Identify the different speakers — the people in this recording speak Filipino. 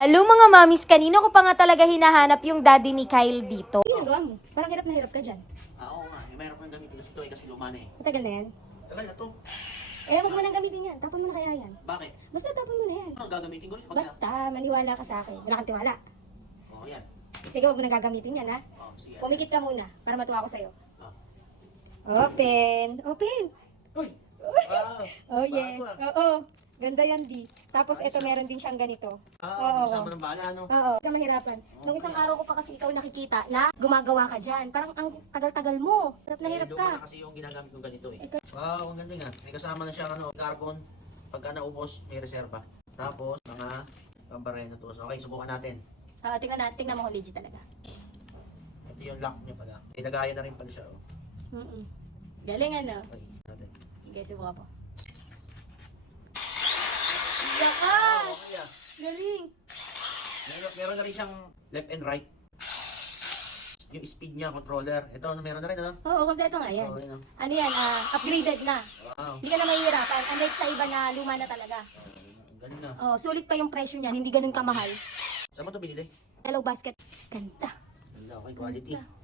Speaker 1: Hello mga mamis, kanina ko pa nga talaga hinahanap yung daddy ni Kyle dito.
Speaker 2: Ano ginagawa mo? Parang hirap na hirap ka dyan.
Speaker 3: Oo nga, mahirap nang gamitin kasi ito kasi luma na eh.
Speaker 2: Matagal na yan.
Speaker 3: Tagal na to.
Speaker 2: Eh, wag mo nang gamitin yan. Tapon mo na kaya yan.
Speaker 3: Bakit?
Speaker 2: Basta tapon mo na yan.
Speaker 3: Ano gagamitin ko?
Speaker 2: Basta, maniwala ka sa akin. Wala kang tiwala.
Speaker 3: Oo, yan.
Speaker 2: Sige, wag mo nang gagamitin yan, ha?
Speaker 3: Oo, sige.
Speaker 2: Pumikit ka muna, para matuwa ako sa'yo.
Speaker 3: Ah.
Speaker 2: Open! Open!
Speaker 3: Uy! Wow!
Speaker 2: Oh, yes.
Speaker 3: Bago, ah.
Speaker 2: Oo. Ganda yan, di. Tapos, ito meron din siyang ganito.
Speaker 3: Oo, kasama ng bala, no?
Speaker 2: Oo. Huwag ka mahirapan. Nung isang araw ko pa kasi ikaw nakikita na gumagawa ka dyan. Parang ang tagal-tagal mo. Hirap na hirap
Speaker 3: Luma
Speaker 2: ka.
Speaker 3: na kasi yung ginagamit kong ganito eh. Wow, ang ganda nga. May kasama na siyang carbon. Pagka naubos, may reserva. Tapos, mga pambareno tools. Okay, subukan natin.
Speaker 2: Tingnan mo kung legit talaga.
Speaker 3: Ito yung lock niya pala. Pinagaya na rin pala siya. Oh.
Speaker 2: Galing ano?
Speaker 3: Okay, natin.
Speaker 2: Sige, subukan po.
Speaker 3: Oh,
Speaker 2: Yakas!
Speaker 3: okay ah.
Speaker 2: Galing!
Speaker 3: Meron na rin siyang left and right. Yung speed niya, controller. Ito, meron na rin, ano?
Speaker 2: Oo, kompleto nga yan.
Speaker 3: Oo, yun, oh.
Speaker 2: Ano yan? Upgraded na.
Speaker 3: Wow.
Speaker 2: Hindi ka na mahihirapan. Unlike sa iba na luma na talaga.
Speaker 3: Ang galing na.
Speaker 2: Oh, sulit pa yung presyo niyan. Hindi ganun kamahal.
Speaker 3: Saan mo ito binili?
Speaker 2: Hello basket. Ganda.
Speaker 3: Ganda, okay, quality.